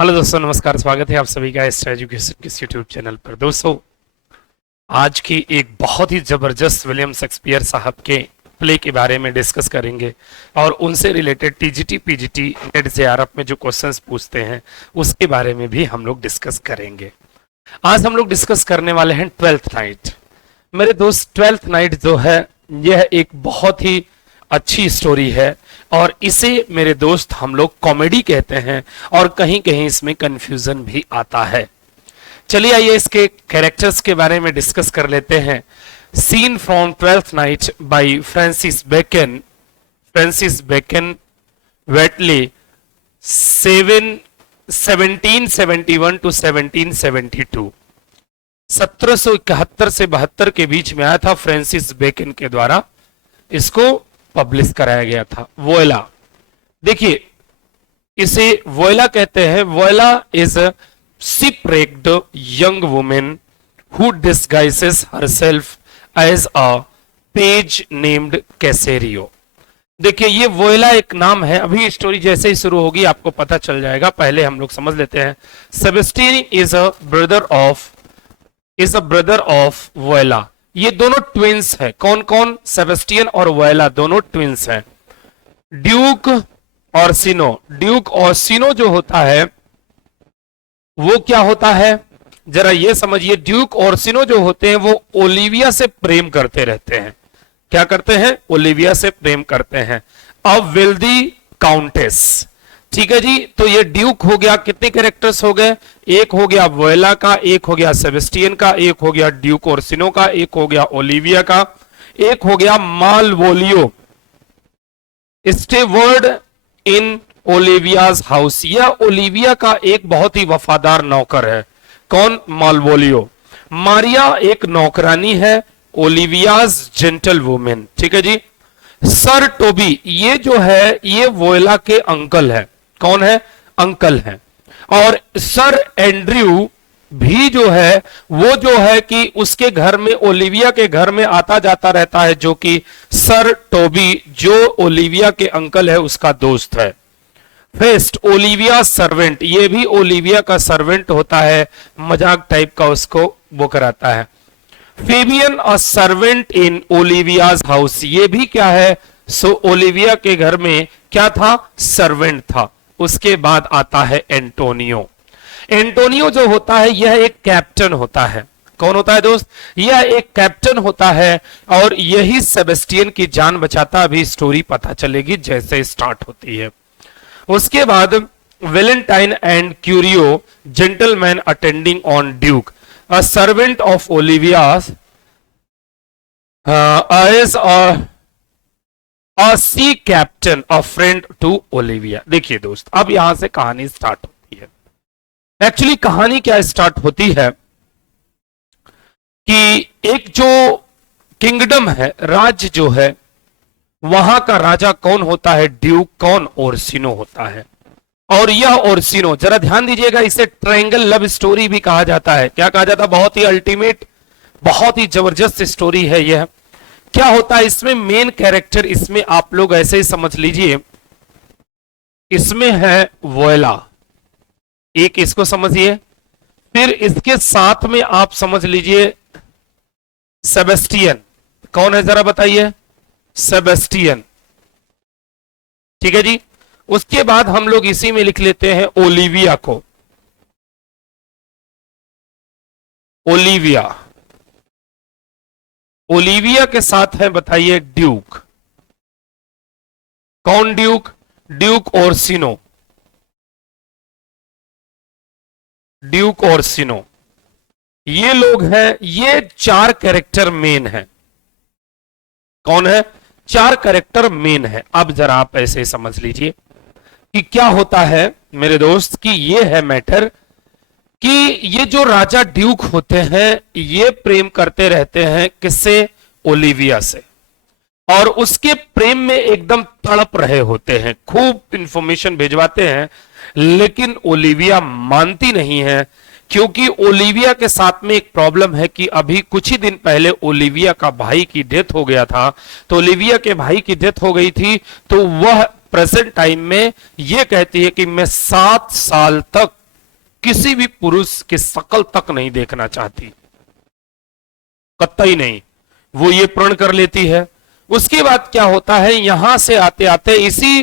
Hello दोस्तों, नमस्कार। स्वागत है आप सभी का स्टार एजुकेशन के यूट्यूब चैनल पर। दोस्तों, आज की एक बहुत ही जबरदस्त विलियम शेक्सपियर साहब के प्ले के बारे में डिस्कस करेंगे और उनसे related TGT PGT net JRF में जो क्वेश्चंस पूछते हैं उसके बारे में भी हम लोग डिस्कस करेंगे। आज हम लोग डिस्कस करने वाले हैं ट्वेल्थ नाइट। मेरे दोस्त, ट्वेल्थ नाइट जो है यह एक बहुत ही अच्छी स्टोरी है और इसे मेरे दोस्त हम लोग कॉमेडी कहते हैं और कहीं कहीं इसमें कंफ्यूजन भी आता है। चलिए आइए इसके कैरेक्टर्स के बारे में डिस्कस कर लेते हैं। Scene from Twelfth Night by Francis Bacon वेटली 1771 टू 1772। 1771 से 72 के बीच में आया था। फ्रांसिस बेकन के द्वारा इसको पब्लिश कराया गया था। वोयला, देखिए इसे वोयला कहते हैं। Viola is a shipwrecked young woman who disguises herself as a page named Caserio। देखिए ये वोयला एक नाम है। अभी स्टोरी जैसे ही शुरू होगी आपको पता चल जाएगा। पहले हम लोग समझ लेते हैं। Sebastian is a brother of Viola. ये दोनों ट्विंस हैं। कौन कौन? सेबेस्टियन और वोयला दोनों ट्विंस हैं। ड्यूक और सिनो जो होता है वो क्या होता है, जरा ये समझिए। ड्यूक और सिनो जो होते हैं वो ओलिविया से प्रेम करते रहते हैं। क्या करते हैं? ओलिविया से प्रेम करते हैं। अब वेल्दी काउंटेस, ठीक है जी। तो ये ड्यूक हो गया। कितने कैरेक्टर्स हो गए? एक हो गया वोयला का, एक हो गया सेबेस्टियन का, एक हो गया ड्यूक और सिनो का, एक हो गया ओलिविया का, एक हो गया मालवोलियो। स्टेवर्ड इन ओलिवियाज हाउस। यह ओलिविया का एक बहुत ही वफादार नौकर है। कौन? मालवोलियो। मारिया एक नौकरानी है। ओलिवियाज जेंटल वुमेन, ठीक है जी। सर टोबी, ये जो है ये वोयला के अंकल है। कौन है? अंकल है। और सर एंड्रयू भी जो है वो जो है कि उसके घर में, ओलिविया के घर में आता जाता रहता है, जो कि सर टोबी जो ओलिविया के अंकल है उसका दोस्त है। फेस्ट, ओलिविया सर्वेंट, ये भी ओलिविया का सर्वेंट होता है। मजाक टाइप का उसको वो कराता है। Fabian a servant in Olivia's house, ये भी क्या है? सो ओलिविया के घर में क्या था? सर्वेंट था। उसके बाद आता है एंटोनियो। एंटोनियो जो होता है यह एक कैप्टन होता है। कौन होता है दोस्त? यह एक कैप्टन होता है और यही सेबेस्टियन की जान बचाता। अभी स्टोरी पता चलेगी जैसे स्टार्ट होती है। उसके बाद Valentine and Curio, gentleman attending on duke, a servant of Olivia's as a sea captain, a friend to Olivia. देखिए दोस्त, अब यहां से कहानी स्टार्ट होती है। एक्चुअली कहानी क्या स्टार्ट होती है कि एक जो किंगडम है, राज्य जो है, वहां का राजा कौन होता है? ड्यूक। कौन? ओर्सिनो होता है। और यह ओर्सिनो, जरा ध्यान दीजिएगा, इसे ट्रायंगल लव स्टोरी भी कहा जाता है। क्या कहा जाता है? बहुत ही अल्टीमेट, बहुत ही जबरदस्त स्टोरी है यह। क्या होता है इसमें? मेन कैरेक्टर इसमें आप लोग ऐसे ही समझ लीजिए, इसमें है वोयला, एक इसको समझिए। फिर इसके साथ में आप समझ लीजिए सेबेस्टियन। कौन है जरा बताइए? सेबेस्टियन, ठीक है जी। उसके बाद हम लोग इसी में लिख लेते हैं ओलिविया को। ओलिविया के साथ है, बताइए, ड्यूक। कौन ड्यूक? ड्यूक ओर्सिनो। ये लोग हैं, ये चार कैरेक्टर मेन है। कौन है? चार कैरेक्टर मेन है। अब जरा आप ऐसे समझ लीजिए कि क्या होता है मेरे दोस्त, कि ये है मैटर कि ये जो राजा ड्यूक होते हैं ये प्रेम करते रहते हैं किससे? ओलिविया से। और उसके प्रेम में एकदम तड़प रहे होते हैं, खूब इंफॉर्मेशन भिजवाते हैं, लेकिन ओलिविया मानती नहीं है। क्योंकि ओलिविया के साथ में एक प्रॉब्लम है कि अभी कुछ ही दिन पहले ओलिविया का भाई की डेथ हो गया था। तो ओलिविया के भाई की डेथ हो गई थी, तो वह प्रेजेंट टाइम में ये कहती है कि मैं 7 साल तक किसी भी पुरुष की शकल तक नहीं देखना चाहती, कतई नहीं। वो ये प्रण कर लेती है। उसके बाद क्या होता है, यहां से आते आते इसी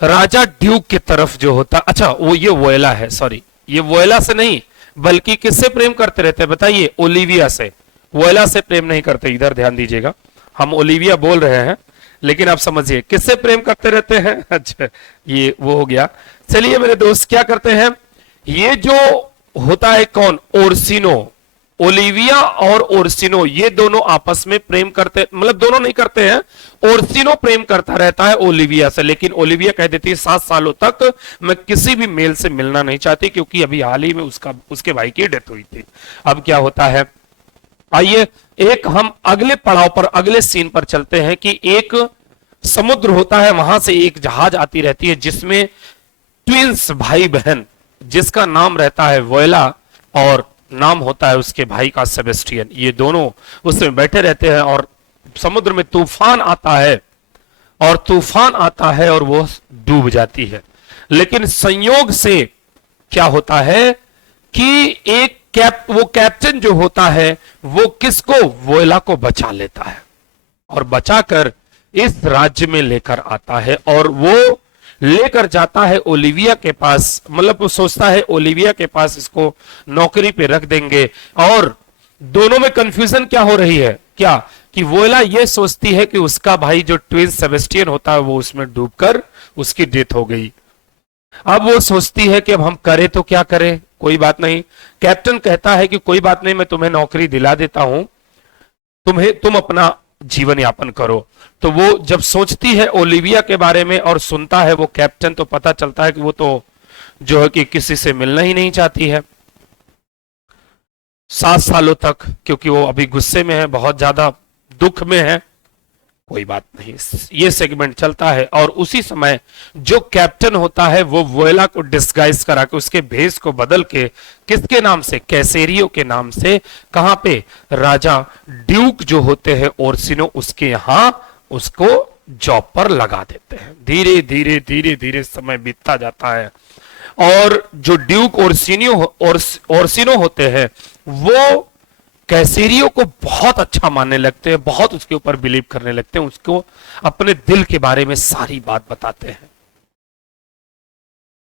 राजा ड्यूक की तरफ जो होता, अच्छा वो ये वोयला है, सॉरी ये वोयला से नहीं बल्कि किससे प्रेम करते रहते हैं बताइए, ओलिविया से। वोयला से प्रेम नहीं करते, इधर ध्यान दीजिएगा, हम ओलिविया बोल रहे हैं लेकिन आप समझिए किससे प्रेम करते रहते हैं। अच्छा ये वो हो गया। चलिए मेरे दोस्त क्या करते हैं, ये जो होता है कौन, ओर्सिनो, ओलिविया और ओर्सिनो ये दोनों आपस में प्रेम करते, मतलब दोनों नहीं करते हैं, ओर्सिनो प्रेम करता रहता है ओलिविया से, लेकिन ओलिविया कह देती है 7 सालों तक मैं किसी भी मेल से मिलना नहीं चाहती, क्योंकि अभी हाल ही में उसके भाई की डेथ हुई थी। अब क्या होता है, आइए एक हम अगले पड़ाव पर, अगले सीन पर चलते हैं कि एक समुद्र होता है, वहां से एक जहाज आती रहती है जिसमें ट्विंस भाई बहन, जिसका नाम रहता है वोयला और नाम होता है उसके भाई का सेबेस्टियन, ये दोनों उसमें बैठे रहते हैं और समुद्र में तूफान आता है, और तूफान आता है और वो डूब जाती है। लेकिन संयोग से क्या होता है कि वो कैप्टन जो होता है वो किसको, वोयला को बचा लेता है और बचाकर इस राज्य में लेकर आता है, और वो लेकर जाता है ओलिविया के पास, मतलब वो सोचता है ओलिविया के पास इसको नौकरी पे रख देंगे। और दोनों में कंफ्यूजन क्या हो रही है, क्या कि वोयला ये सोचती है कि उसका भाई जो ट्विन सेबेस्टियन होता है वो उसमें डूबकर उसकी डेथ हो गई। अब वो सोचती है कि अब हम करें तो क्या करें, कोई बात नहीं। कैप्टन कहता है कि कोई बात नहीं, मैं तुम्हें नौकरी दिला देता हूं, तुम अपना जीवन यापन करो। तो वो जब सोचती है ओलिविया के बारे में और सुनता है वो कैप्टन, तो पता चलता है कि वो तो जो है कि किसी से मिलना ही नहीं चाहती है 7 सालों तक, क्योंकि वो अभी गुस्से में है, बहुत ज्यादा दुख में है। कोई बात नहीं, ये सेगमेंट चलता है और उसी समय जो कैप्टन होता है वो वोयला को डिस्गाइज करा के, उसके भेष को बदल के, किसके नाम से, कैसेरियो के नाम से, कहां पे, राजा ड्यूक जो होते हैं ओर्सिनो, उसके यहां उसको जॉब पर लगा देते हैं। धीरे धीरे धीरे धीरे समय बीतता जाता है और जो ड्यूक ओर्सिनो होते हैं वो कैसेरियो को बहुत अच्छा मानने लगते हैं, बहुत उसके ऊपर बिलीव करने लगते हैं, उसको अपने दिल के बारे में सारी बात बताते हैं,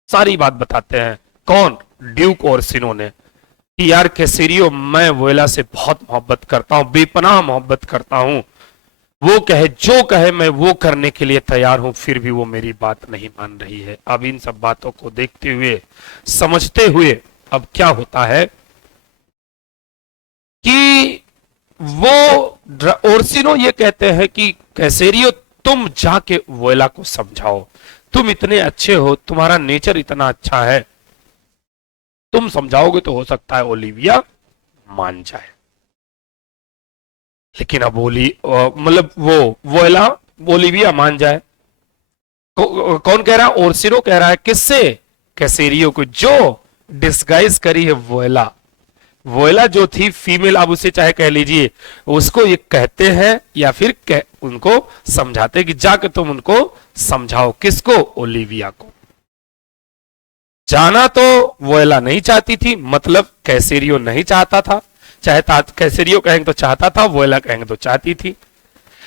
सारी बात बताते हैं। कौन, ड्यूक ओर्सिनो ने, कि यार कैसेरियो मैं वोयला से बहुत मोहब्बत करता हूं, बेपनाह मोहब्बत करता हूं, वो कहे जो कहे मैं वो करने के लिए तैयार हूं, फिर भी वो मेरी बात नहीं मान रही है। अब इन सब बातों को देखते हुए, समझते हुए, अब क्या होता है कि वो ओर्सिनो ये कहते हैं कि कैसेरियो तुम जाके वोयला को समझाओ, तुम इतने अच्छे हो, तुम्हारा नेचर इतना अच्छा है, तुम समझाओगे तो हो सकता है ओलिविया मान जाए। लेकिन अब मतलब वो वोयला, ओलिविया मान जाए। कौन कह रहा है, ओर्सिनो कह रहा है, किससे, कैसेरियो को, जो डिस्गाइज करी है वोयला। वोयला जो थी फीमेल, आप उसे चाहे कह लीजिए, उसको ये कहते हैं या फिर उनको समझाते कि जाकर तुम उनको समझाओ, किसको, ओलिविया को। जाना तो वोयला नहीं चाहती थी, मतलब कैसेरियो नहीं चाहता था, चाहता, कैसेरियो कहेंगे तो चाहता था, वोयला कहेंगे तो चाहती थी।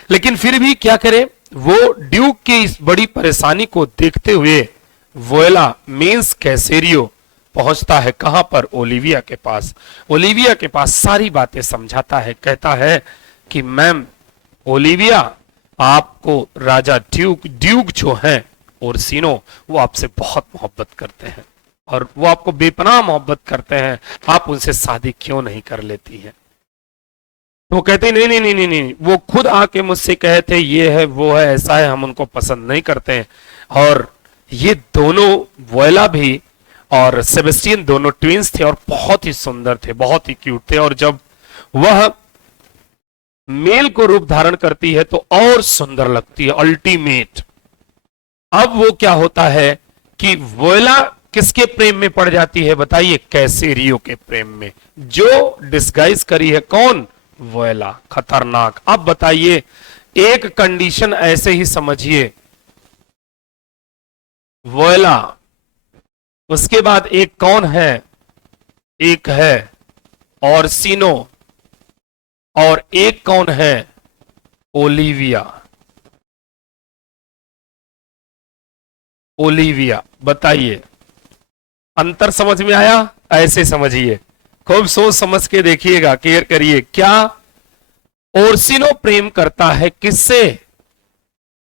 लेकिन फिर भी क्या करे, वो ड्यूक की इस बड़ी परेशानी को देखते हुए वोयला मींस कैसेरियो पहुंचता है कहां पर, ओलिविया के पास। ओलिविया के पास सारी बातें समझाता है, कहता है कि मैम ओलिविया, आपको राजा ड्यूक जो हैं ओर्सिनो, वो आपसे बहुत मोहब्बत करते हैं और वो आपको बेपनाह मोहब्बत करते हैं, आप उनसे शादी क्यों नहीं कर लेती हैं। तो कहते नहीं नहीं नहीं नहीं नहीं, वो खुद आके मुझसे कहे थे ये है वो है ऐसा है, हम उनको पसंद नहीं करते हैं। और ये दोनों, वोयला भी और सेबेस्टियन, दोनों ट्विंस थे और बहुत ही सुंदर थे, बहुत ही क्यूट थे, और जब वह मेल को रूप धारण करती है तो और सुंदर लगती है, अल्टीमेट। अब वो क्या होता है कि वोयला किसके प्रेम में पड़ जाती है बताइए, कैसेरियो के प्रेम में, जो डिस्गाइज करी है कौन, वोयला। खतरनाक। अब बताइए, एक कंडीशन ऐसे ही समझिए, वोयला, उसके बाद एक कौन है, एक है ओरसिनो और एक कौन है? ओलिविया। ओलिविया, बताइए अंतर समझ में आया? ऐसे समझिए, खूब सोच समझ के देखिएगा, केयर करिए। क्या ओरसिनो प्रेम करता है किससे?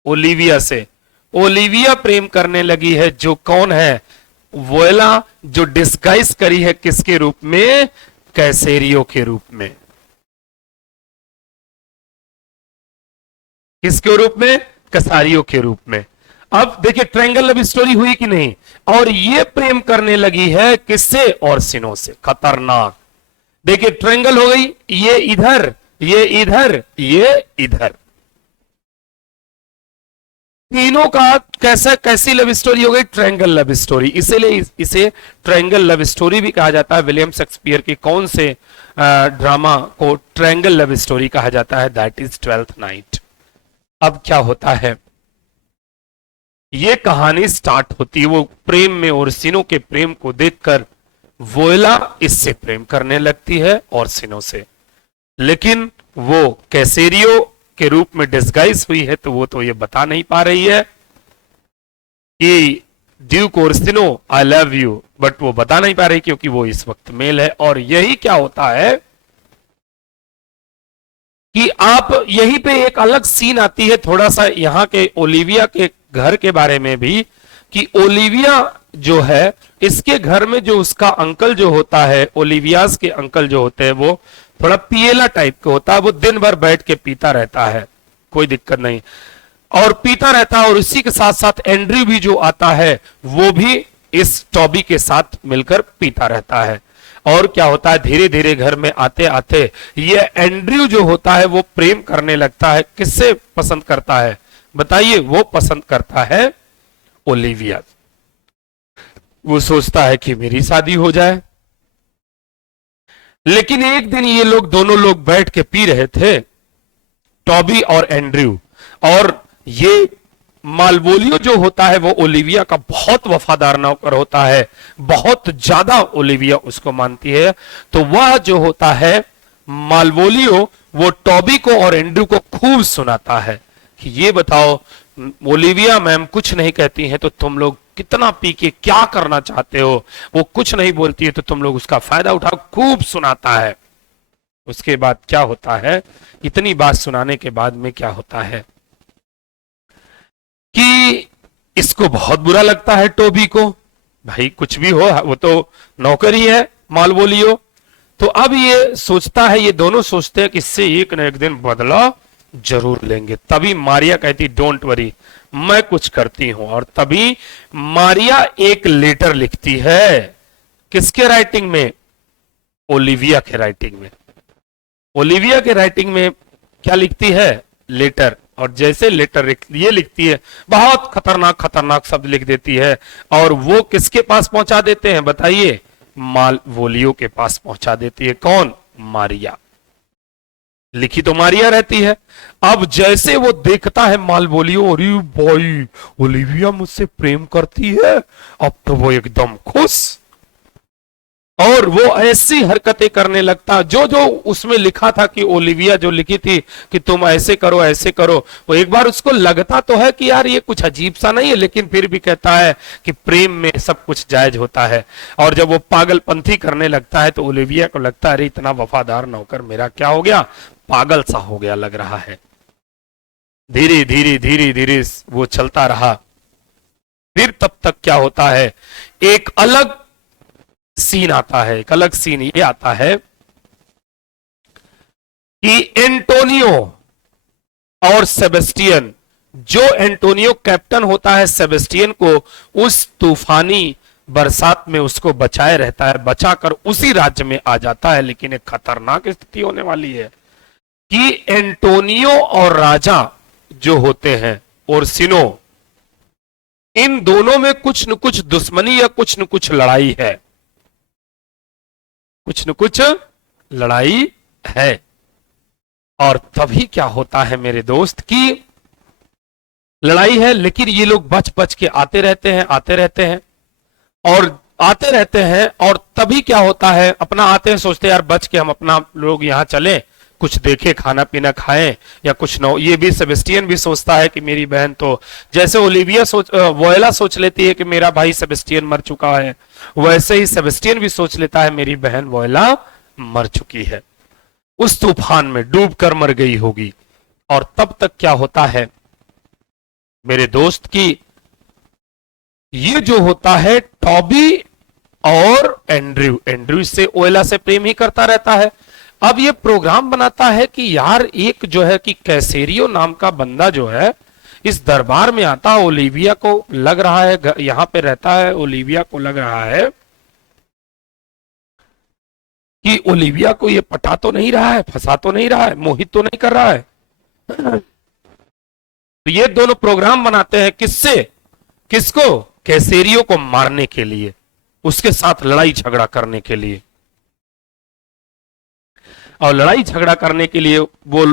ओलिविया से। ओलिविया प्रेम करने लगी है जो कौन है? वोएला, जो डिस्गाइज करी है किसके रूप में? कैसेरियो के रूप में। किसके रूप में? कसारियो के रूप में। अब देखिए ट्रायंगल लव स्टोरी हुई कि नहीं? और ये प्रेम करने लगी है किससे? ओरसिनो से। खतरनाक। देखिए ट्रायंगल हो गई, ये इधर, ये इधर, ये इधर, तीनों का कैसी लव स्टोरी हो गई? Triangle love story. इसीलिए इसे ट्रायंगल लव स्टोरी भी कहा जाता है। विलियम शेक्सपियर के कौन से ड्रामा को ट्रायंगल लव स्टोरी कहा जाता है? That is Twelfth night. अब क्या होता है, ये कहानी स्टार्ट होती है वो प्रेम में, ओरसिनो के प्रेम को देखकर वोएला इससे प्रेम करने लगती है, ओरसिनो से। लेकिन वो कैसेरियो के रूप में डिस्गाइज हुई है, तो वो तो ये बता नहीं पा रही है कि Duke Orsino I love you, but वो बता नहीं पा रही क्योंकि वो इस वक्त मेल है। और यही क्या होता है कि आप यहीं पे एक अलग सीन आती है, थोड़ा सा यहां के ओलिविया के घर के बारे में भी, कि ओलिविया जो है इसके घर में जो उसका अंकल जो होता है, ओलिवियास के अंकल जो होते हैं, वो थोड़ा पिएला टाइप का होता है। वो दिन भर बैठ के पीता रहता है, कोई दिक्कत नहीं, और पीता रहता है। और इसी के साथ साथ एंड्रयू भी जो आता है वो भी इस टॉबी के साथ मिलकर पीता रहता है। और क्या होता है, धीरे धीरे घर में आते आते ये एंड्रयू जो होता है वो प्रेम करने लगता है। किससे पसंद करता है बताइए? वो पसंद करता है ओलिविया। वो सोचता है कि मेरी शादी हो जाए। लेकिन एक दिन ये लोग दोनों लोग बैठ के पी रहे थे, टॉबी और एंड्रयू, और ये मालवोलियो जो होता है वो ओलिविया का बहुत वफादार नौकर होता है, बहुत ज्यादा ओलिविया उसको मानती है। तो वह जो होता है मालवोलियो, वो टॉबी को और एंड्रयू को खूब सुनाता है कि ये बताओ ओलिविया मैम कुछ नहीं कहती है तो तुम लोग कितना पी के क्या करना चाहते हो, वो कुछ नहीं बोलती है तो तुम लोग उसका फायदा उठाओ, खूब सुनाता है। उसके बाद क्या होता है, इतनी बात सुनाने के बाद में क्या होता है कि इसको बहुत बुरा लगता है टोबी को। भाई कुछ भी हो, वो तो नौकर ही है मालवोलियो। तो अब ये सोचता है, ये दोनों सोचते हैं कि इससे एक न एक दिन बदला जरूर लेंगे। तभी मारिया कहती डोंट वरी, मैं कुछ करती हूं। और तभी मारिया एक लेटर लिखती है। किसके राइटिंग में? ओलिविया के राइटिंग में। ओलिविया के राइटिंग में क्या लिखती है? लेटर। और जैसे लेटर ये लिखती है, बहुत खतरनाक खतरनाक शब्द लिख देती है। और वो किसके पास पहुंचा देते हैं बताइए? मालवोलियो के पास पहुंचा देती है। कौन? मारिया। लिखी तो मारिया रहती है। अब जैसे वो देखता है मालवोलियो, अरे भाई ओलिविया मुझसे प्रेम करती है, अब तो वो एकदम खुश, और वो ऐसी हरकतें करने लगता जो जो उसमें लिखा था कि ओलिविया जो लिखी थी कि तुम ऐसे करो ऐसे करो। वो एक बार उसको लगता तो है कि यार ये कुछ अजीब सा नहीं है, लेकिन फिर भी कहता है कि प्रेम में सब कुछ जायज होता है। और जब वो पागलपंथी करने लगता है तो ओलिविया को लगता है अरे इतना वफादार नौकर मेरा क्या हो गया, पागल सा हो गया लग रहा है। धीरे धीरे धीरे धीरे वो चलता रहा। फिर तब तक क्या होता है, एक अलग सीन आता है। एक अलग सीन ये आता है कि एंटोनियो और सेबेस्टियन, जो एंटोनियो कैप्टन होता है सेबेस्टियन को उस तूफानी बरसात में उसको बचाए रहता है, बचाकर उसी राज्य में आ जाता है। लेकिन एक खतरनाक स्थिति होने वाली है कि एंटोनियो और राजा जो होते हैं ओरसिनो, इन दोनों में कुछ न कुछ दुश्मनी या कुछ न कुछ लड़ाई है, कुछ न कुछ लड़ाई है। और तभी क्या होता है मेरे दोस्त की लड़ाई है, लेकिन ये लोग बच बच के आते रहते हैं, आते रहते हैं। और आते रहते हैं और तभी क्या होता है, अपना आते हैं, सोचते हैं यार बच के हम अपना लोग यहाँ चले, कुछ देखे, खाना पीना खाएं या कुछ न हो। ये भी सेबेस्टियन भी सोचता है कि मेरी बहन तो, जैसे ओलिविया वोयला सोच लेती है कि मेरा भाई सेबेस्टियन मर चुका है, वैसे ही सेबेस्टियन भी सोच लेता है मेरी बहन वोयला मर चुकी है, उस तूफान में डूब कर मर गई होगी। और तब तक क्या होता है मेरे दोस्त की, ये जो होता है टॉबी और एंड्रयू, एंड्रयू से ओयला से प्रेम ही करता रहता है। अब ये प्रोग्राम बनाता है कि यार एक जो है कि कैसेरियो नाम का बंदा जो है इस दरबार में आता, ओलिविया को लग रहा है, यहां पे रहता है, ओलिविया को लग रहा है कि ओलिविया को ये पटा तो नहीं रहा है, फंसा तो नहीं रहा है, मोहित तो नहीं कर रहा है। तो ये दोनों प्रोग्राम बनाते हैं, किससे, किसको, कैसेरियो को मारने के लिए, उसके साथ लड़ाई झगड़ा करने के लिए। और लड़ाई झगड़ा करने के लिए वो,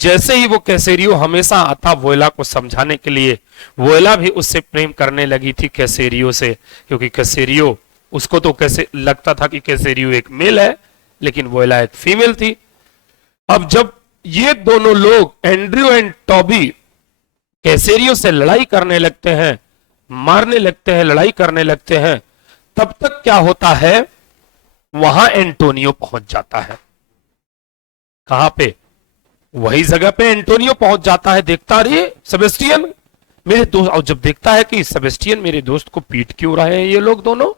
जैसे ही वो कैसेरियो हमेशा आता वोयला को समझाने के लिए, वोयला भी उससे प्रेम करने लगी थी कैसेरियो से, क्योंकि कैसेरियो, उसको तो कैसे लगता था कि कैसेरियो एक मेल है लेकिन वोयला एक फीमेल थी। अब जब ये दोनों लोग एंड्रयू एंड टॉबी कैसेरियो से लड़ाई करने लगते हैं, मारने लगते हैं, लड़ाई करने लगते हैं, तब तक क्या होता है, वहां एंटोनियो पहुंच जाता है। कहां पे, वही जगह पे एंटोनियो पहुंच जाता है, देखता रही सेबेस्टियन मेरे दोस्त, और जब देखता है कि सेबेस्टियन मेरे दोस्त को पीट क्यों रहे हैं ये लोग दोनों,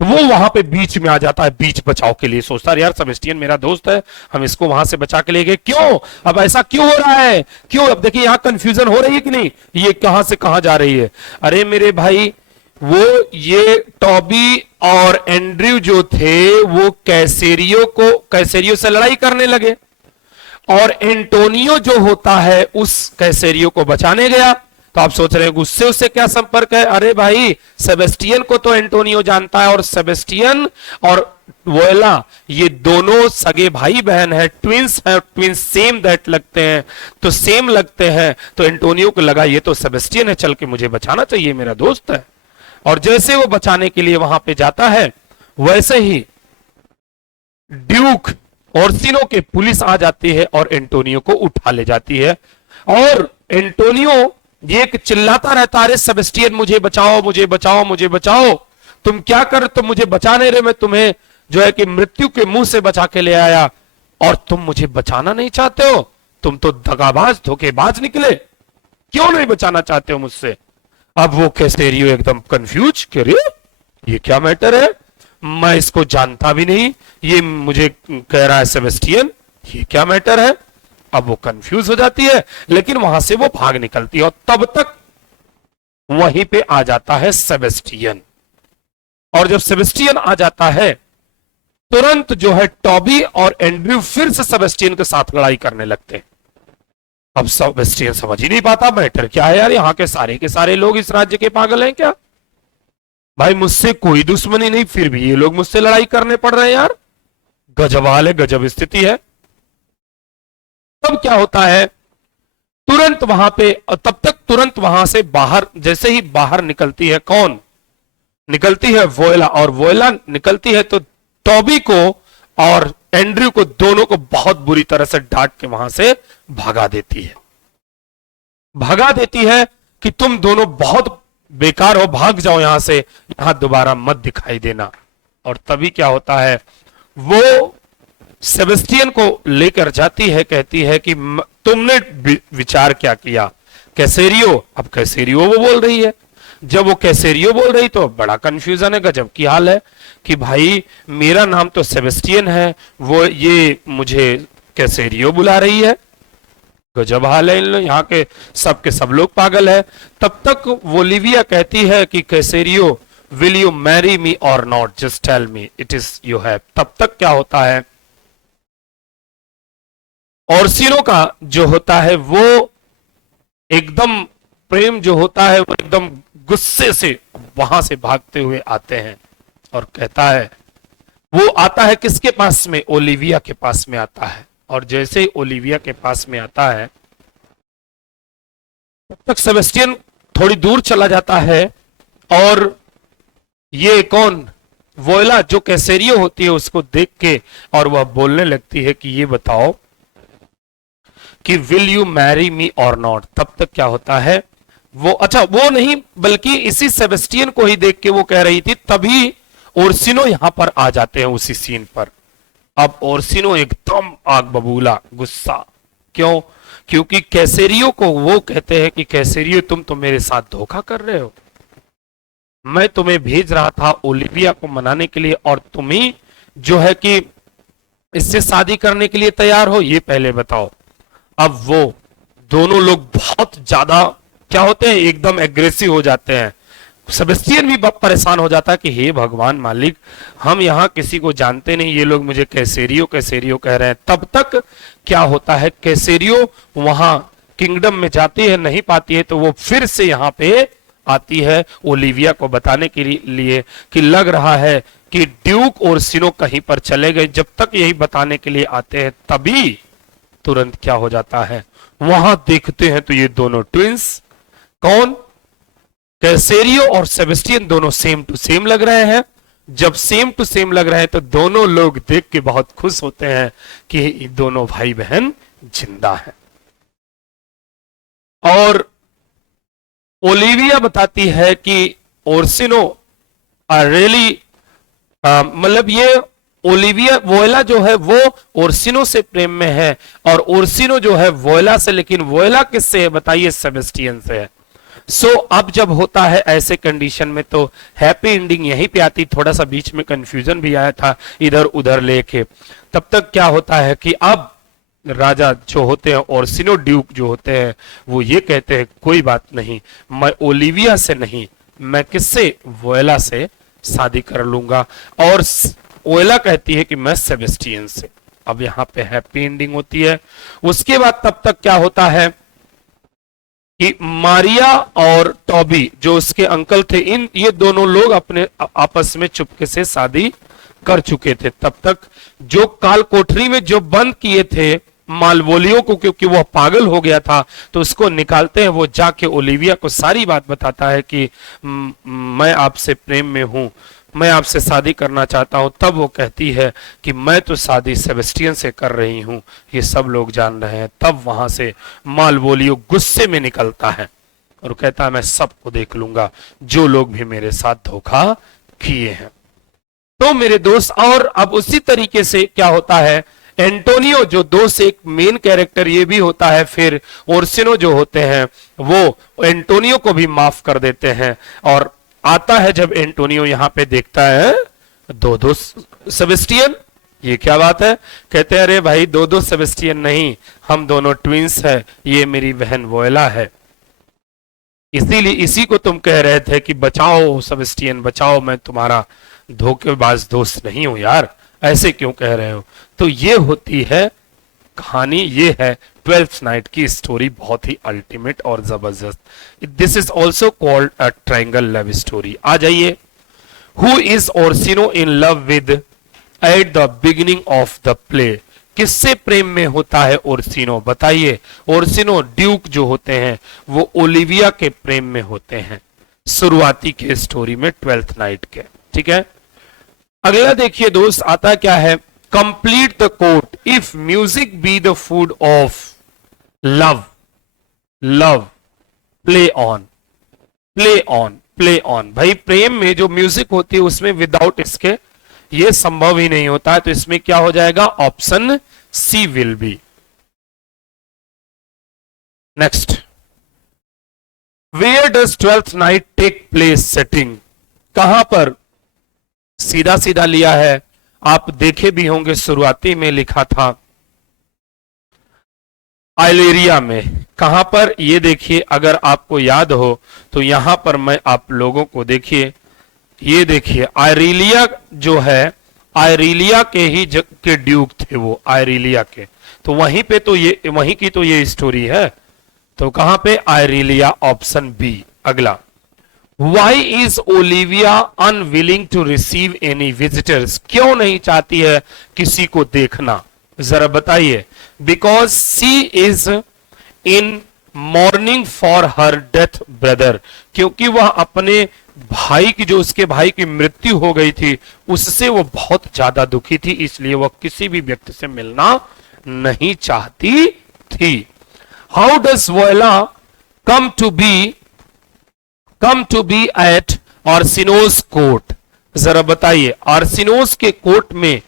तो वो वहां पे बीच में आ जाता है, बीच बचाव के लिए, सोचता है यार सेबेस्टियन मेरा दोस्त है, हम इसको वहां से बचा के ले गए, क्यों, अब ऐसा क्यों हो रहा है, क्यों, अब देखिए यहां कंफ्यूजन हो रही है कि नहीं, ये कहां से कहां जा रही है। अरे मेरे भाई, वो ये टॉबी और एंड्रयू जो थे वो कैसेरियो से लड़ाई करने लगे, और एंटोनियो जो होता है उस कैसेरियो को बचाने गया। तो आप सोच रहे हैं गुस्से, उससे क्या संपर्क है, अरे भाई सेबेस्टियन को तो एंटोनियो जानता है, और सेबेस्टियन और वोयला ये दोनों सगे भाई बहन है, ट्विंस है, ट्विंस सेम दैट लगते हैं, तो सेम लगते हैं, तो एंटोनियो को लगा ये तो सेबेस्टियन है, चल के मुझे बचाना चाहिए, मेरा दोस्त है। और जैसे वो बचाने के लिए वहां पे जाता है, वैसे ही ड्यूक ओर्सिनो के पुलिस आ जाती है और एंटोनियो को उठा ले जाती है। और एंटोनियो ये चिल्लाता रहता है, सेबेस्टियन मुझे बचाओ, मुझे बचाओ, मुझे बचाओ, तुम क्या कर, तुम मुझे बचा नहीं रहे, मैं तुम्हें जो है कि मृत्यु के मुंह से बचा के ले आया और तुम मुझे बचाना नहीं चाहते हो, तुम तो दगाबाज धोखेबाज निकले, क्यों नहीं बचाना चाहते हो मुझसे। अब वो कैसेरियो एकदम कंफ्यूज, कह रहे ये क्या मैटर है, मैं इसको जानता भी नहीं, ये मुझे कह रहा है सेबेस्टियन, ये क्या मैटर है। अब वो कंफ्यूज हो जाती है, लेकिन वहां से वो भाग निकलती है, और तब तक वहीं पे आ जाता है सेबेस्टियन। और जब सेबेस्टियन आ जाता है, तुरंत जो है टॉबी और एंड्रयू फिर से सेबेस्टियन के साथ लड़ाई करने लगते हैं। अब सेबेस्टियन समझ ही नहीं पाता मैटर क्या है यार, यहाँ के सारे लोग इस राज्य के पागल हैं क्या, भाई मुझसे कोई दुश्मनी नहीं, फिर भी ये लोग मुझसे लड़ाई करने पड़ रहे हैं यार, गजब हाल है, गजब स्थिति है। तब क्या होता है, तुरंत वहां पे, तब तक तुरंत वहां से बाहर, जैसे ही बाहर निकलती है, कौन निकलती है, वोयला, और वोयला निकलती है तो टॉबी को और एंड्रयू को, दोनों को बहुत बुरी तरह से डांट के वहां से भगा देती है, भगा देती है कि तुम दोनों बहुत बेकार हो, भाग जाओ यहां से, यहां दोबारा मत दिखाई देना। और तभी क्या होता है, वो सेबेस्टियन को लेकर जाती है, कहती है कि तुमने विचार क्या किया कैसेरियो। अब कैसेरियो वो बोल रही है, जब वो कैसेरियो बोल रही तो बड़ा कंफ्यूजन है, गजब की हाल है कि भाई मेरा नाम तो सेबेस्टियन है, वो ये मुझे कैसेरियो बुला रही है, गजब हाल है, यहाँ के सब लोग पागल है। तब तक ओलिविया कहती है कि Cesario will you marry me और not, just tell me it is you have. तब तक क्या होता है, ओर्सिनो का जो होता है वो एकदम प्रेम जो होता है वो एकदम गुस्से से वहां से भागते हुए आते हैं, और कहता है, वो आता है किसके पास में, ओलिविया के पास में आता है। और जैसे ही ओलिविया के पास में आता है, तब तक सेबेस्टियन थोड़ी दूर चला जाता है और ये कौन, वोयला जो कैसेरियो होती है उसको देख के और वह बोलने लगती है कि ये बताओ कि विल यू मैरी मी और नॉट। तब तक क्या होता है, वो अच्छा वो नहीं बल्कि इसी सेबेस्टियन को ही देख के वो कह रही थी, तभी ओर्सिनो यहां पर आ जाते हैं उसी सीन पर। अब ओर्सिनो एकदम आग बबूला गुस्सा, क्यों, क्योंकि कैसेरियो को वो कहते हैं कि कैसेरियो तुम तो मेरे साथ धोखा कर रहे हो, मैं तुम्हें भेज रहा था ओलिविया को मनाने के लिए और तुम ही जो है कि इससे शादी करने के लिए तैयार हो, ये पहले बताओ। अब वो दोनों लोग बहुत ज्यादा क्या होते हैं, एकदम एग्रेसिव हो जाते हैं। सेबेस्टियन भी परेशान हो जाता है कि हे भगवान मालिक, हम यहां किसी को जानते नहीं, ये लोग मुझे कैसेरियो कैसेरियो कह रहे हैं। तब तक क्या होता है, कैसेरियो वहां किंगडम में जाती है, नहीं पाती है, तो वो फिर से यहां पे आती है ओलिविया को बताने के लिए कि लग रहा है कि ड्यूक और सिनो कहीं पर चले गए। जब तक यही बताने के लिए आते हैं तभी तुरंत क्या हो जाता है, वहां देखते हैं तो ये दोनों ट्विंस, कौन, कैसेरियो और सेबेस्टियन दोनों सेम टू सेम लग रहे हैं। जब सेम टू सेम लग रहे हैं तो दोनों लोग देख के बहुत खुश होते हैं कि दोनों भाई बहन जिंदा हैं। और ओलिविया बताती है कि ओर्सिनो रियली, मतलब ये ओलिविया वोयला जो है वो ओर्सिनो से प्रेम में है और ओर्सिनो जो है वोयला से, लेकिन वोयला किससे है बताइए, सेबेस्टियन से है। सो अब जब होता है ऐसे कंडीशन में तो हैप्पी एंडिंग यहीं पे आती, थोड़ा सा बीच में कंफ्यूजन भी आया था इधर उधर लेके। तब तक क्या होता है कि अब राजा जो होते हैं और सिनो ड्यूक जो होते हैं वो ये कहते हैं कोई बात नहीं, मैं ओलिविया से नहीं, मैं किससे, वोयला से शादी कर लूंगा। और वोयला कहती है कि मैं सेबेस्टियन से। अब यहाँ पे हैप्पी एंडिंग होती है। उसके बाद तब तक क्या होता है कि मारिया और टॉबी जो उसके अंकल थे, ये दोनों लोग अपने आपस में चुपके से शादी कर चुके थे। तब तक जो काल कोठरी में जो बंद किए थे मालवोलियो को, क्योंकि वह पागल हो गया था, तो उसको निकालते हैं। वो जाके ओलिविया को सारी बात बताता है कि मैं आपसे प्रेम में हूं, मैं आपसे शादी करना चाहता हूं। तब वो कहती है कि मैं तो शादी सेबेस्टियन से कर रही हूं, ये सब लोग जान रहे हैं। तब वहां से मालवोलियो गुस्से में निकलता है और कहता है मैं सबको देख लूंगा जो लोग भी मेरे साथ धोखा किए हैं। तो मेरे दोस्त, और अब उसी तरीके से क्या होता है, एंटोनियो जो दोस्त एक मेन कैरेक्टर ये भी होता है, फिर ओर्सिनो जो होते हैं वो एंटोनियो को भी माफ कर देते हैं। और आता है जब एंटोनियो यहां पे देखता है दो सेबेस्टियन, ये क्या बात है, कहते हैं अरे भाई दो सेबेस्टियन नहीं, हम दोनों ट्विंस है, ये मेरी बहन वोयला है, इसीलिए इसी को तुम कह रहे थे कि बचाओ सेबेस्टियन बचाओ, मैं तुम्हारा धोखेबाज दोस्त नहीं हूं यार, ऐसे क्यों कह रहे हो। तो ये होती है कहानी, ये है ट्वेल्थ नाइट की स्टोरी, बहुत ही अल्टीमेट और जबरदस्त। This is also called a triangle love story. आ जाइए, who is Orsino in love with at the beginning of the play, किससे प्रेम में होता है ओर्सिनो बताइए। ओर्सिनो ड्यूक जो होते हैं वो ओलिविया के प्रेम में होते हैं शुरुआती के स्टोरी में ट्वेल्थ नाइट के, ठीक है। अगला देखिए दोस्त, आता क्या है, complete the quote, if music be the food of love, love play on, play on, play on. भाई प्रेम में जो म्यूजिक होती है उसमें विदाउट इसके ये संभव ही नहीं होता है, तो इसमें क्या हो जाएगा, option C will be. Next, where does Twelfth Night take place setting, कहां पर, सीधा सीधा लिया है, आप देखे भी होंगे शुरुआती में लिखा था आइलेरिया में, कहां पर, ये देखिए अगर आपको याद हो तो यहां पर मैं आप लोगों को देखिए, ये देखिए आइरेलिया जो है, आइरेलिया के ही के ड्यूक थे वो, आइरेलिया के, तो वहीं पे तो ये वहीं की तो ये स्टोरी है। तो कहां पे, आइरेलिया, ऑप्शन बी। अगला, Why is Olivia unwilling to receive any visitors? क्यों नहीं चाहती है किसी को देखना, जरा बताइए। Because she is in mourning for her death brother, क्योंकि वह अपने भाई की, जो उसके भाई की मृत्यु हो गई थी, उससे वो बहुत ज्यादा दुखी थी, इसलिए वह किसी भी व्यक्ति से मिलना नहीं चाहती थी। How does Viola come to be at Orsino's court? जरा बताइए, आर्सिनोस के कोर्ट में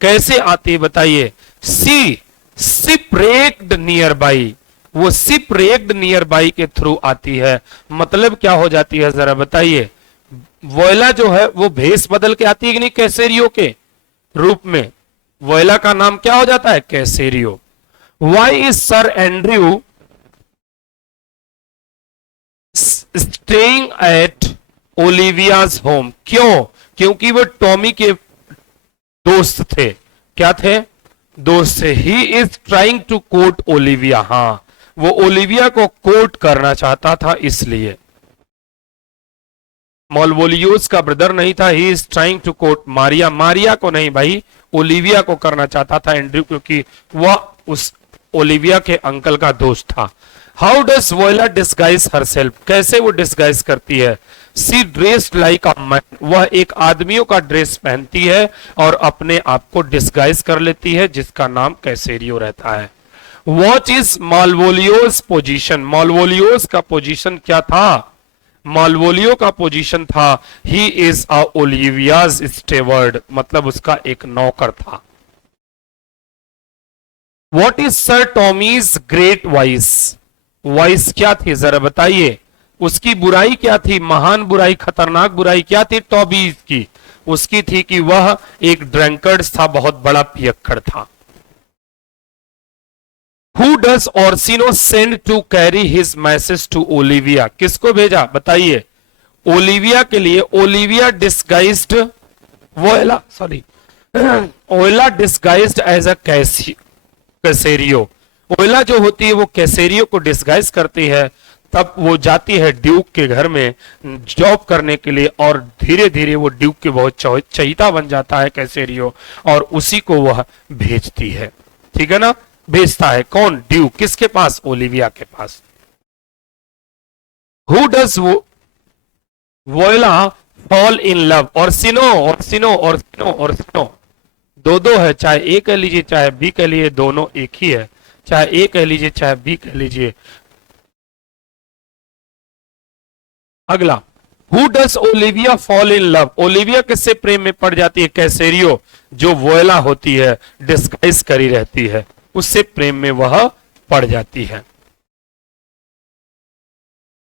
कैसे आती है बताइए। सी शिपरेक्ड नियर बाई, वो शिपरेक्ड नियर बाई के थ्रू आती है। मतलब क्या हो जाती है जरा बताइए। वोयला जो है वो भेष बदल के आती है कि नहीं, कैसेरियो के रूप में। वोयला का नाम क्या हो जाता है, Cesario. Why is Sir Andrew staying at Olivia's home? क्यों? क्योंकि वो टॉमी के दोस्त थे। क्या थे? दोस्त थे। He is trying to court Olivia, हां वो ओलिविया को कोर्ट करना चाहता था, इसलिए। मालवोलियोस का ब्रदर नहीं था। He is trying to court Maria, Maria को नहीं भाई, ओलिविया को करना चाहता था एंड्रयू, क्योंकि वह उस ओलिविया के अंकल का दोस्त था। How does Viola disguise herself? कैसे वो डिस्गाइज करती है? She dressed like a man, वह एक आदमियों का ड्रेस पहनती है और अपने आप को डिस्गाइज कर लेती है, जिसका नाम कैसेरियो रहता है। What is Malvolio's position? Malvolio's का पोजीशन क्या था? मालवोलियो का पोजीशन था ही इज अ ओलिवियाज स्टेवर्ड, मतलब उसका एक नौकर था। What is sir Tommy's great vice? Vice क्या थी जरा बताइए। उसकी बुराई क्या थी? महान बुराई, खतरनाक बुराई क्या थी टॉबीज की? उसकी थी कि वह एक ड्रंकर्ड था, बहुत बड़ा पियक्कड़ था। Who does Orsino send to carry his message to Olivia? किसको भेजा बताइए? ओलिविया के लिए। Olivia disguised Viola, sorry Viola disguised as a Cesario. Viola जो होती है वो कैसेरियो को डिस्गाइज करती है। तब वो जाती है ड्यूक के घर में जॉब करने के लिए, और धीरे धीरे वो ड्यूक के बहुत चहीता बन जाता है कैसेरियो, और उसी को वह भेजती है। ठीक है ना? भेजता है कौन? ड्यूक। किसके पास? ओलिविया के पास। Who does Viola fall in love? Orsino, Orsino, Orsino, Orsino दो दो है, चाहे ए कह लीजिए चाहे बी कह लीजिए, दोनों एक ही है। चाहे ए कह लीजिए चाहे बी कह लीजिए। अगला, who does Olivia fall in love? Olivia किससे प्रेम में पड़ जाती है? कैसेरियो, जो वोयला होती है डिस्गाइज करी रहती है, उससे प्रेम में वह पड़ जाती है।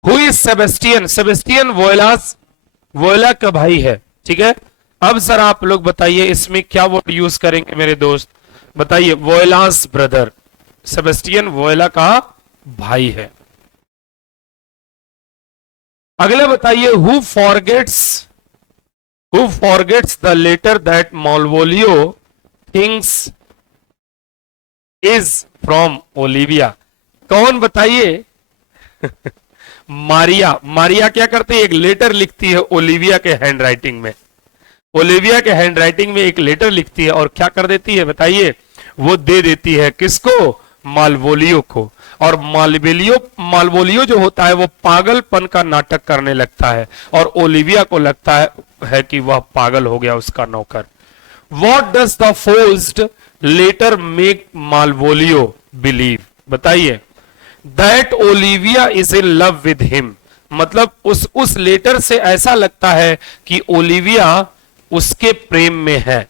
Who is Sebastian? सेबेस्टियन वोयला का भाई है। ठीक है, अब सर आप लोग बताइए इसमें क्या वर्ड यूज करेंगे मेरे दोस्त? बताइए। वोयलास ब्रदर। सेबेस्टियन वोयला का भाई है। अगले बताइए, who forgets the letter that Malvolio thinks is from Olivia? कौन बताइए? मारिया। मारिया क्या करती है? एक लेटर लिखती है ओलिविया के हैंडराइटिंग में। ओलिविया के हैंडराइटिंग में एक लेटर लिखती है और क्या कर देती है बताइए? वो दे देती है किसको? मालवोलियो को। और मालवोलियो जो होता है वो पागलपन का नाटक करने लगता है, और ओलिविया को लगता है कि वह पागल हो गया उसका नौकर। What does the forged letter make Malvolio believe? बताइए। That Olivia is in love with him, मतलब उस लेटर से ऐसा लगता है कि ओलिविया उसके प्रेम में है।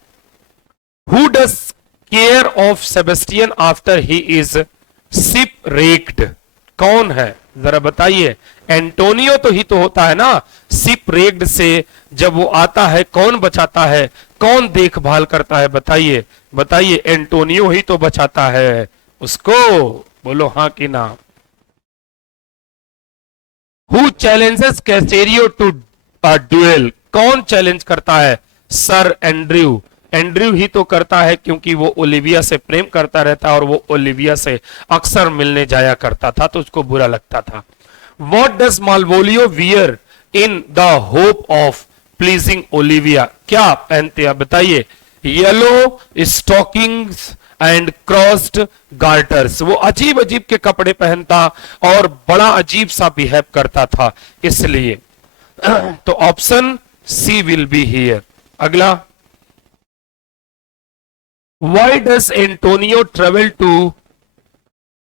Who does care of Sebastian after he is shipwrecked? कौन है जरा बताइए? एंटोनियो तो ही तो होता है ना। शिपरेक्ड से जब वो आता है कौन बचाता है? कौन देखभाल करता है बताइए? बताइए। एंटोनियो ही तो बचाता है उसको। बोलो हाँ कि ना। Who challenges Cesario to duel? कौन चैलेंज करता है? Sir Andrew. एंड्रयू ही तो करता है, क्योंकि वो ओलिविया से प्रेम करता रहता और वो ओलिविया से अक्सर मिलने जाया करता था, तो उसको बुरा लगता था। What does Malvolio wear in the hope of pleasing Olivia? क्या पहनते हैं बताइए? Yellow stockings and crossed garters. वो अजीब अजीब के कपड़े पहनता और बड़ा अजीब सा बिहेव करता था, इसलिए। तो option C will be here. अगला, why does Antonio travel to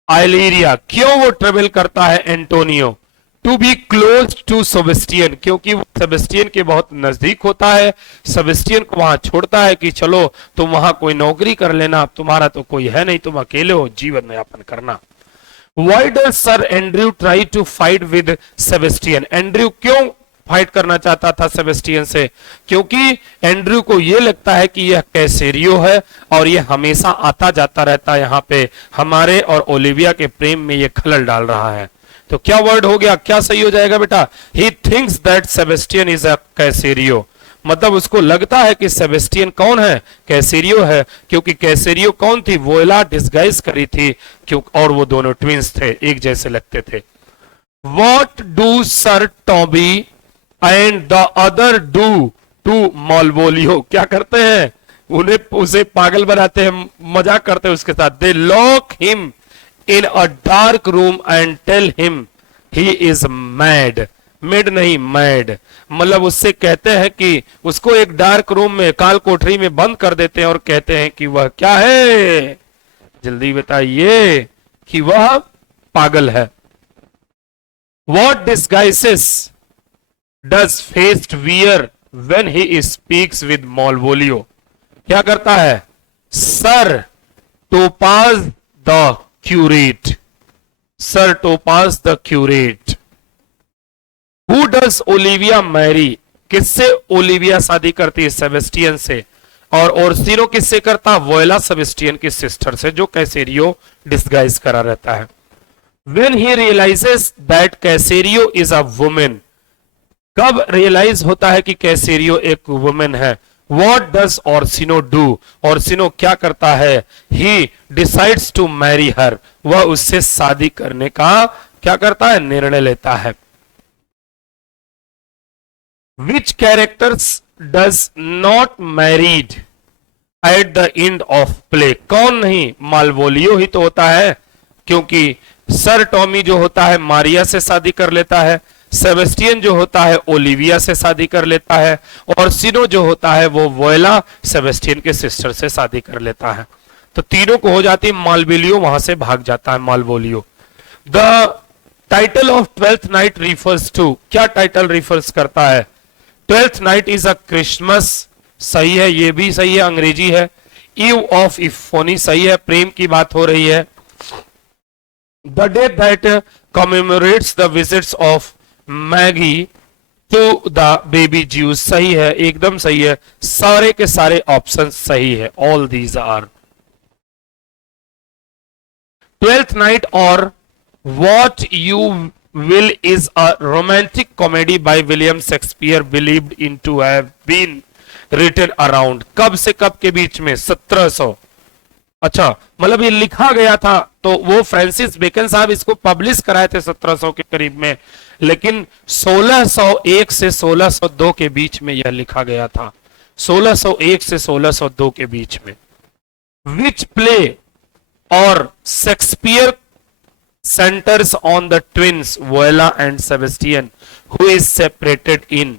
Illyria, क्यों वो ट्रेवल करता है Antonio? To be close to Sebastian, क्योंकि वो सेबेस्टियन के बहुत नजदीक होता है, सेबेस्टियन को वहां छोड़ता है कि चलो तुम वहां कोई नौकरी कर लेना, अब तुम्हारा तो कोई है नहीं, तुम अकेले हो जीवन यापन करना। Why does Sir Andrew try to fight with Sebastian, Andrew क्यों फाइट करना चाहता था सेबेस्टियन से? क्योंकि एंड्रयू को यह लगता है कि यह कैसेरियो है और यह हमेशा आता जाता रहता है, यहां पे हमारे और ओलिविया के प्रेम में यह खलल डाल रहा है। तो क्या वर्ड हो गया, क्या सही हो जाएगा बेटा? He thinks that Sebastian is a Cesario, मतलब उसको लगता है कि सेबेस्टियन कौन है? कैसेरियो है, क्योंकि कैसेरियो कौन थी? वोयला डिस्गाइज करी थी, क्यों, और वो दोनों ट्विंस थे, एक जैसे लगते थे। What do Sir Toby and the other do to Malvolio, क्या करते हैं? उन्हें उसे पागल बनाते हैं, मजाक करते हैं उसके साथ। They lock him in a dark room and tell him he is mad, made नहीं मैड, मतलब उससे कहते हैं कि उसको एक डार्क रूम में, काल कोठरी में बंद कर देते हैं और कहते हैं कि वह क्या है? जल्दी बताइए कि वह पागल है। What disguises does Feist wear when he speaks with Malvolio? क्या करता है? Sir Topas the curate, sir Topas the curate. Who does Olivia marry, किससे ओलिविया शादी करती है? सेबेस्टियन से। और ओर्सिनो किससे करता? वोयला सेबेस्टियन की सिस्टर से, जो कैसेरियो डिस्गाइज करा रहता है। When he realizes that कैसेरियो is a woman, कब रियलाइज होता है कि कैसेरियो एक वुमेन है? What does ओर्सिनो do? ओर्सिनो क्या करता है? He decides to marry her, वह उससे शादी करने का क्या करता है? निर्णय लेता है। Which characters does not married at the end of play? कौन नहीं? मालवोलियो ही तो होता है, क्योंकि सर टॉमी जो होता है मारिया से शादी कर लेता है, सेबेस्टियन जो होता है ओलिविया से शादी कर लेता है, और सिनो जो होता है वो वोयला सेबेस्टियन के सिस्टर से शादी कर लेता है। तो तीनों को हो जाती है, मालवोलियो वहां से भाग जाता है, Malvolio. The title of Twelfth Night refers to, क्या टाइटल रिफर्स करता है? Twelfth Night is a Christmas, सही है, ये भी सही है, अंग्रेजी है। ईव ऑफ इफोनी, सही है, प्रेम की बात हो रही है। The day that commemorates the visits of Magi to the baby Jesus, सही है, एकदम सही है, सारे के सारे ऑप्शन सही है, all these are. Twelfth Night और what you will is a romantic comedy by William Shakespeare believed in to have been written around, कब से कब के बीच में? 1700। अच्छा, मतलब ये लिखा गया था, तो वो फ्रांसिस बेकन साहब इसको पब्लिश कराए थे 1700 के करीब में, लेकिन 1601 से 1602 के बीच में यह लिखा गया था, 1601 से 1602 के बीच में। विच प्ले और Shakespeare centers on the twins Viola and Sebastian who is separated in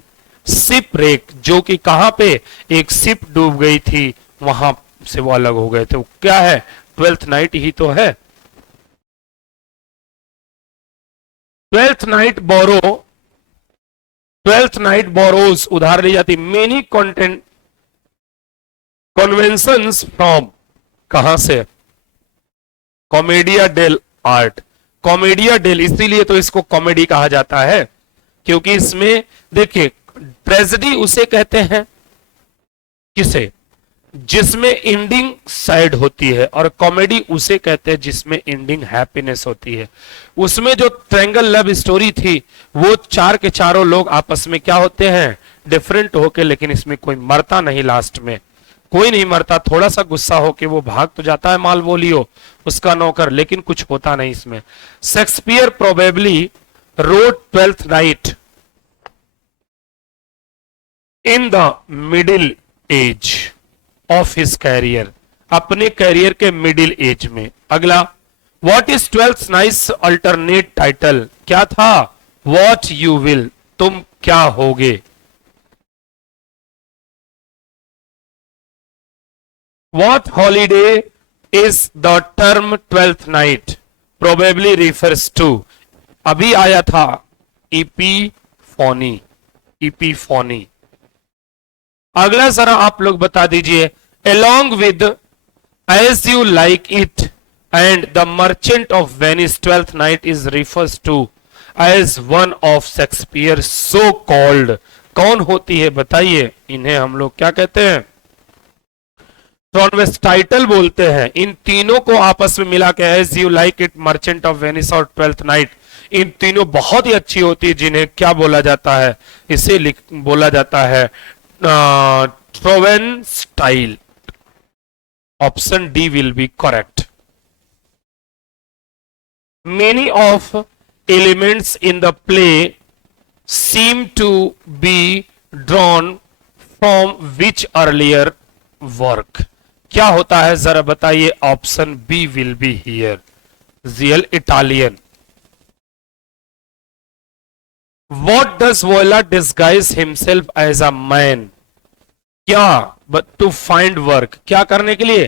shipwreck, जो कि कहां पे? एक शिप डूब गई थी, वहां से वो अलग हो गए थे। क्या है? ट्वेल्थ नाइट ही तो है। ट्वेल्थ नाइट बोरो, ट्वेल्थ नाइट बोरोज उधार ली जाती मेनी कंटेंट कन्वेंशंस फ्रॉम, कहां से? कॉमेडिया डेल आर्ट, कॉमेडिया डेल, इसीलिए तो इसको कॉमेडी कहा जाता है, क्योंकि इसमें देखिए ट्रेजेडी उसे कहते हैं किसे? जिसमें एंडिंग सैड होती है, और कॉमेडी उसे कहते हैं जिसमें एंडिंग हैप्पीनेस होती है। उसमें जो ट्रायंगल लव स्टोरी थी, वो चार के चारों लोग आपस में क्या होते हैं? डिफरेंट होके, लेकिन इसमें कोई मरता नहीं, लास्ट में कोई नहीं मरता, थोड़ा सा गुस्सा होके वो भाग तो जाता है मालवोलियो उसका नौकर, लेकिन कुछ होता नहीं इसमें। Shakespeare probably wrote Twelfth Night in the middle age of his career, अपने कैरियर के मिडिल एज में। अगला, what is Twelfth Night alternate title, क्या था? व्हाट यू विल, तुम क्या होगे? What holiday is the term 12th night probably refers to? अभी आया था इपीफोनी, इपीफोनी। अगला जरा आप लोग बता दीजिए, along with as you like it and the merchant of Venice 12th night is refers to as one of Shakespeare so called। कौन होती है बताइए, इन्हें हम लोग क्या कहते हैं? ट्रांसवेस्टाइटल बोलते हैं। इन तीनों को आपस में मिला के As You Like It, Merchant of Venice और ट्वेल्थ नाइट, इन तीनों बहुत ही अच्छी होती है, जिन्हें क्या बोला जाता है? इसे बोला जाता है ट्रोवेन style. Option D will be correct. Many of elements in the play seem to be drawn from which earlier work? क्या होता है जरा बताइए? Option B will be here, real Italian. What does Viola disguise himself as a man? क्या? But to find work, क्या करने के लिए?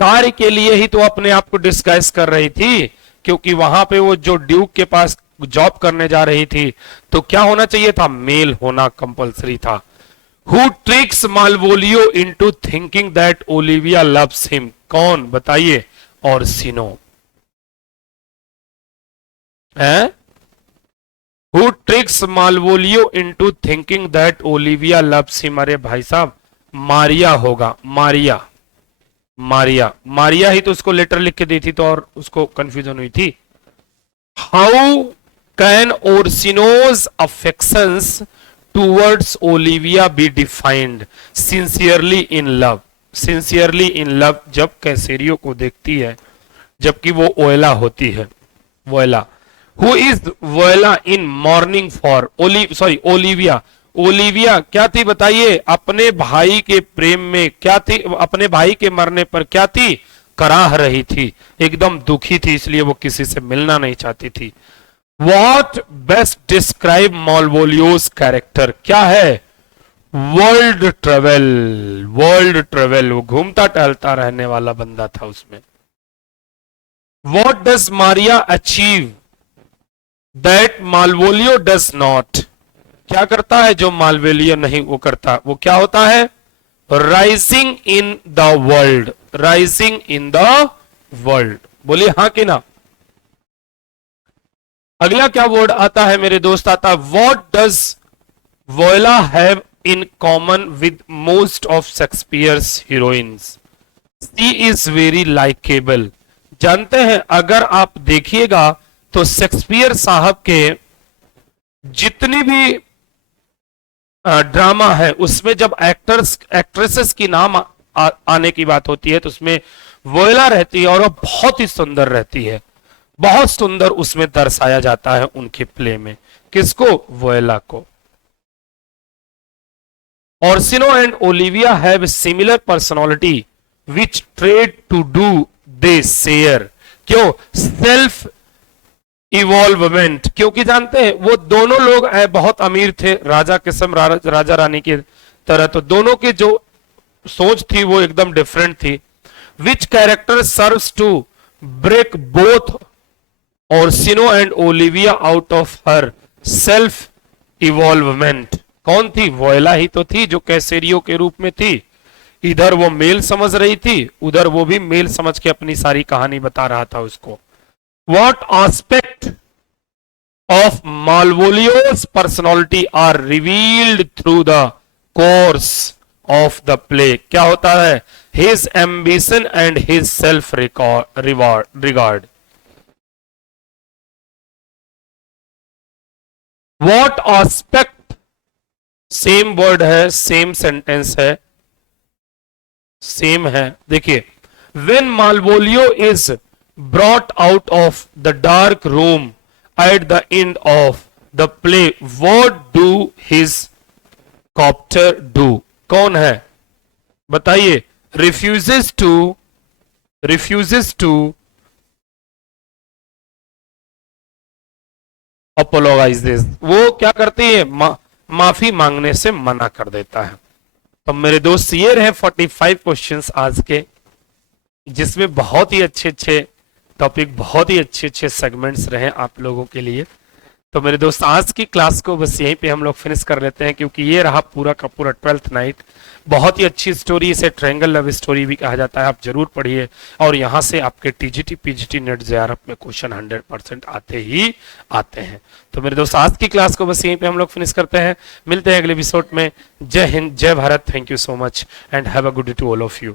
कार्य के लिए ही तो अपने आप को डिस्गाइज कर रही थी, क्योंकि वहां पे वो जो ड्यूक के पास जॉब करने जा रही थी, तो क्या होना चाहिए था? मेल होना कंपलसरी था। Who tricks Malvolio into thinking that Olivia loves him? कौन बताइए? Orsino है? Who tricks Malvolio into thinking that Olivia loves him? अरे भाई साहब, मारिया होगा, मारिया, मारिया, मारिया ही तो उसको लेटर लिख के दी थी, तो और उसको कंफ्यूजन हुई थी। How can Orsino's affections towards Olivia be defined? Sincerely in love, sincerely in love जब कैसेरियो को देखती है, जबकि वो ओएला होती है, वोएला। Who is वोएला in mourning for? Olivia, Olivia क्या थी बताइए? अपने भाई के प्रेम में क्या थी? अपने भाई के मरने पर क्या थी? कराह रही थी, एकदम दुखी थी, इसलिए वो किसी से मिलना नहीं चाहती थी। What best describe Malvolio's character? क्या है? वर्ल्ड ट्रेवल, वर्ल्ड ट्रेवल, वो घूमता टहलता रहने वाला बंदा था उसमें। What does Maria achieve that Malvolio does not? क्या करता है जो मालवेलियो नहीं वो करता? वो क्या होता है? Rising in the world, rising in the world. बोलिए हाँ कि ना? अगला क्या वर्ड आता है मेरे दोस्त? आता है what does Viola have in common with most of Shakespeare's heroines? She is very likeable. जानते हैं, अगर आप देखिएगा तो शेक्सपियर साहब के जितनी भी ड्रामा है उसमें जब एक्टर्स एक्ट्रेसेस की नाम आने की बात होती है तो उसमें वोयला रहती है, और वो बहुत ही सुंदर रहती है, बहुत सुंदर उसमें दर्शाया जाता है उनके प्ले में। किसको? वोयला को। Orsino and Olivia have a similar personality which trait to do they share? क्यों? सेल्फ इवॉल्वमेंट, क्योंकि जानते हैं वो दोनों लोग बहुत अमीर थे, राजा किस्म राजा रानी की तरह, तो दोनों की जो सोच थी वो एकदम डिफरेंट थी। Which character serves to break both Orsino and Olivia out of her self evolvement? कौन थी? वोयला ही तो थी जो कैसेरियो के रूप में थी। इधर वो मेल समझ रही थी, उधर वो भी मेल समझ के अपनी सारी कहानी बता रहा था उसको। What aspect of Malvolio's personality are revealed through the course of the play? क्या होता है? His ambition and his self regard. What aspect? Same word है, सेम सेंटेंस है, सेम है। देखिए, when Malvolio is brought out of the dark room at the end of the play, what do his captor do? कौन है बताइए? refuses to अपोलोगाइजेस, वो क्या करती है, माफी मांगने से मना कर देता है। तो मेरे दोस्त ये रहे 45 क्वेश्चंस आज के, जिसमें बहुत ही अच्छे अच्छे टॉपिक, बहुत ही अच्छे अच्छे सेगमेंट्स रहे आप लोगों के लिए। तो मेरे दोस्त आज की क्लास को बस यहीं पे हम लोग फिनिश कर लेते हैं, क्योंकि ये रहा पूरा का पूरा 12th नाइट। बहुत ही अच्छी स्टोरी, इसे ट्रायंगल लव स्टोरी भी कहा जाता है, आप जरूर पढ़िए। और यहाँ से आपके टीजीटी पीजीटी नेट जेआरएफ में क्वेश्चन 100% आते ही आते हैं। तो मेरे दोस्त आज की क्लास को बस यहीं पे हम लोग फिनिश करते हैं, मिलते हैं अगले एपिसोड में। जय हिंद, जय Bharat, thank you so much and have a good day to all of you.